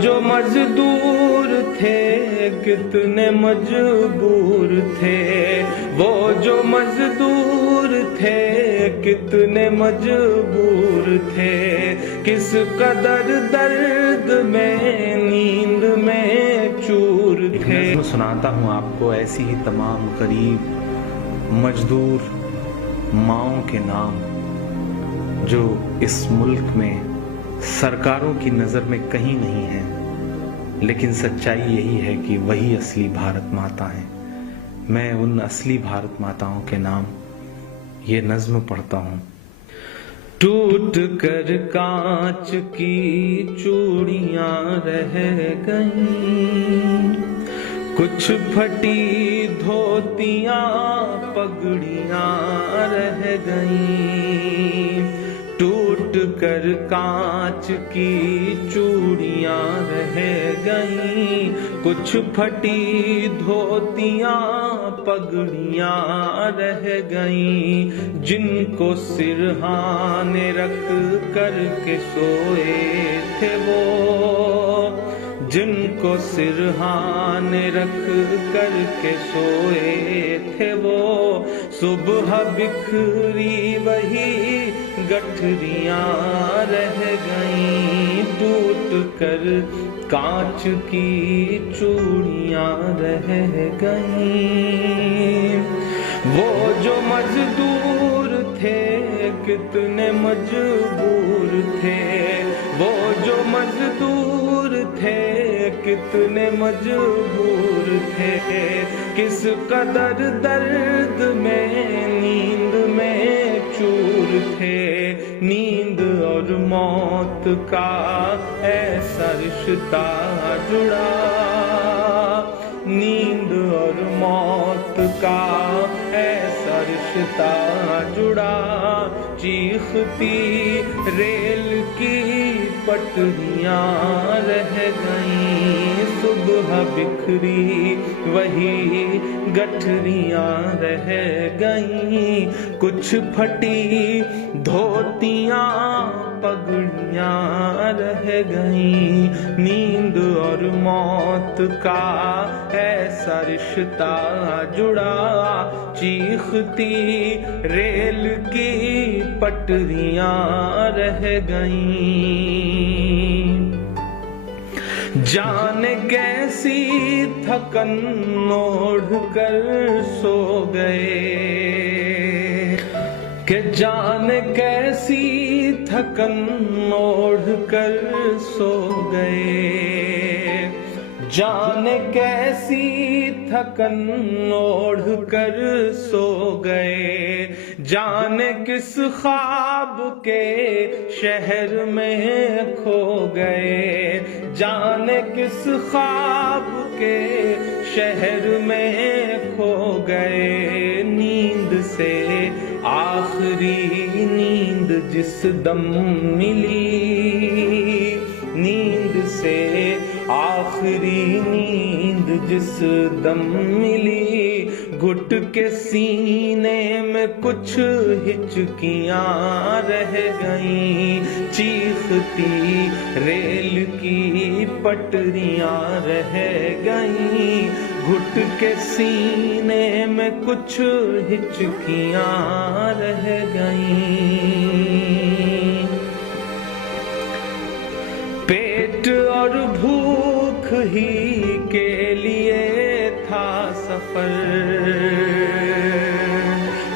जो मजदूर थे कितने मजबूर थे, वो जो मजदूर थे कितने मजबूर थे, किस कदर दर्द में नींद में चूर थे। मैं सुनाता हूँ आपको ऐसी ही तमाम गरीब मजदूर माओं के नाम, जो इस मुल्क में सरकारों की नज़र में कहीं नहीं है, लेकिन सच्चाई यही है कि वही असली भारत माता हैं। मैं उन असली भारत माताओं के नाम ये नज्म पढ़ता हूँ। टूट कर कांच की चूड़ियां रह गईं, कुछ फटी धोतियां पगड़ियां रह गईं। टूट कर कांच की चूड़ियां रह गईं, कुछ फटी धोतियां पगड़ियां रह गईं। जिनको सिरहाने रख कर के सोए थे वो, जिनको सिरहाने रख कर के सोए थे वो, सुबह बिखरी वही गठरियां रह गईं। टूट कर कांच की चूड़ियां रह गईं। वो जो मजदूर थे कितने मजबूर थे, वो जो मजदूर थे कितने मजबूर थे, किस कदर दर्द में नींद में चूर थे। नींद और मौत का ऐसा रिश्ता जुड़ा, नींद और मौत का ऐसा रिश्ता जुड़ा। चीखती रेल की पटरियां रह गईं, सुबह बिखरी वही गठरियां रह गईं। कुछ फटी धोतियां पगड़ियां रह गईं। नींद और मौत का ऐसा रिश्ता जुड़ा, चीखती रेल की पटरियां रह गईं। जाने कैसी थकन ओढ़ कर सो गए, कि जाने कैसी थकन ओढ़ कर सो गए। जाने कैसी थकन ओढ़ कर सो गए, जाने किस ख्वाब के शहर में खो गए। जाने किस ख्वाब के शहर में खो गए। नींद से आखिरी नींद जिस दम मिली, नींद से आखिरी नींद जिस दम मिली, घुट के सीने में कुछ हिचकियां रह गईं। चीखती रेल की पटरियां रह गईं, घुट के सीने में कुछ हिचकियां रह गईं। पेट और भूख ही के लिए था सफर,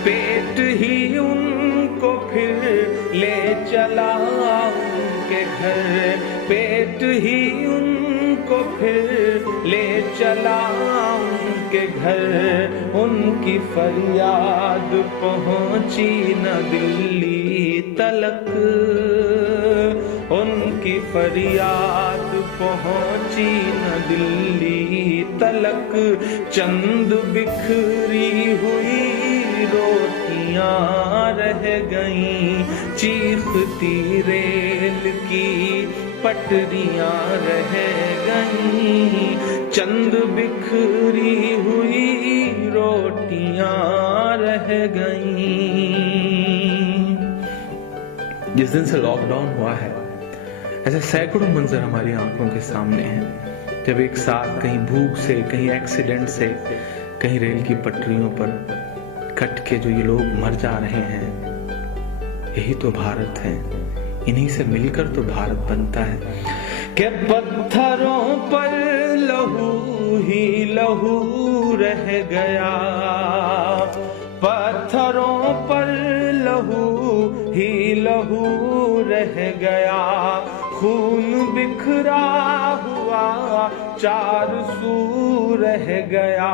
पेट ही उनको फिर ले चला उनके घर। पेट ही उनको फिर ले चला उनके घर। उनकी फरियाद पहुंची न दिल्ली तलक, उनकी फरियाद पहुंची न दिल्ली तलक। चंद बिखरी हुई रोटियां रह गईं, चीखती रेल की पटरियां रह गईं। चंद बिखरी हुई रोटियां रह गईं। जिस दिन से लॉकडाउन हुआ है, ऐसे सैकड़ों मंजर हमारी आंखों के सामने हैं, जब एक साथ कहीं भूख से, कहीं एक्सीडेंट से, कहीं रेल की पटरियों पर कट के जो ये लोग मर जा रहे हैं। यही तो भारत है, इन्हीं से मिलकर तो भारत बनता है। कि पत्थरों पर लहू ही लहू रह गया, पत्थरों पर लहू ही लहू रह गया, खून बिखरा हुआ चार सू रह गया,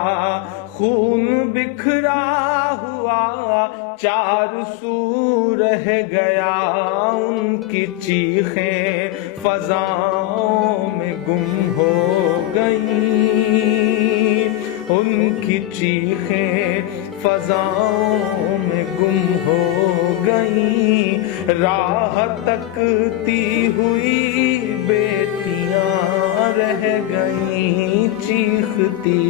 खून बिखरा हुआ चार सू रह गया, उनकी चीखें फजाओं में गुम हो गई, उनकी चीखें फजाओं में गुम हो गई, राह तकती हुई बेटियां रह गई, चीखती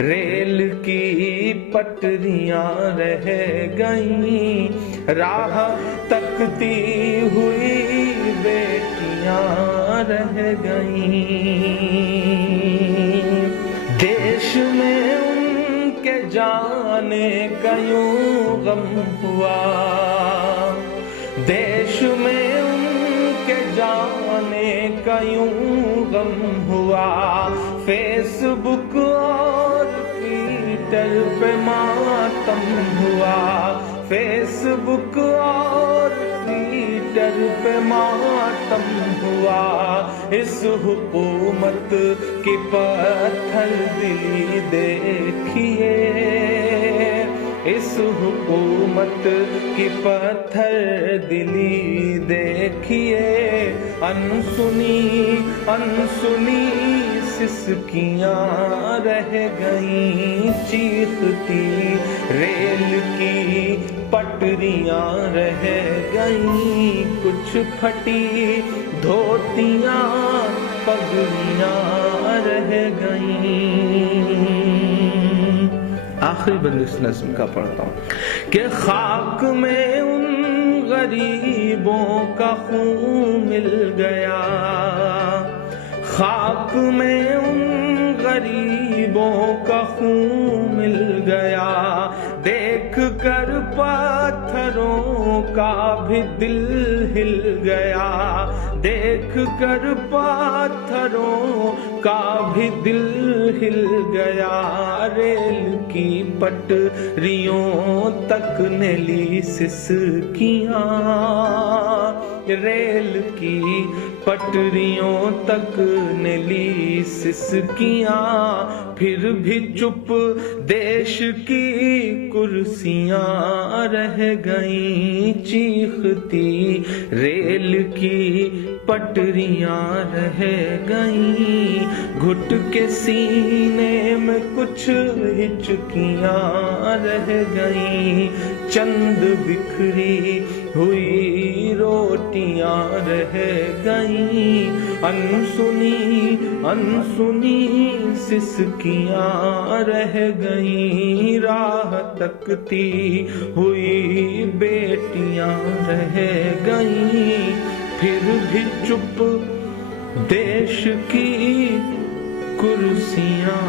रेल की पटरियां रह गई, राह तकती हुई बेटियां रह गई। देश में उनके जाने का यूं गम हुआ, देश में उनके जाने का यूं गम हुआ, फेसबुक और ट्विटर पे मातम हुआ, फेसबुक और ट्विटर पे मातम हुआ, इस हुकूमत की पत्थर दिली देखिए, इस हुकूमत की पत्थर दिली देखिए, अनसुनी अनसुनी सिसकियां रह गईं, चीखती रेल की पटरियां रह गईं, कुछ फटी धोतियां पगड़ियां रह गईं। आखिरी बंद इस नज़्म का पढ़ता हूँ कि खाक में उन गरीबों का खून मिल गया, खाक में उन गरीबों का खून मिल गया, देख कर पत्थरों का भी दिल हिल गया, देख कर पत्थरों का भी दिल हिल गया, रेल की पटरियों तक ने ली सिसकियां, रेल की पटरियों तक ने ली सिसकियां, फिर भी चुप देश की कुर्सियां रह गईं, चीखती रेल की पटरियां रह गईं, घुट के सीने में कुछ हिचकियां रह गईं, चंद बिखरी हुई रोटियां रह गईं, अनसुनी अनसुनी सिसकियां रह गईं, राह तकती हुई बेटियां रह गईं, फिर भी चुप देश की कुर्सियां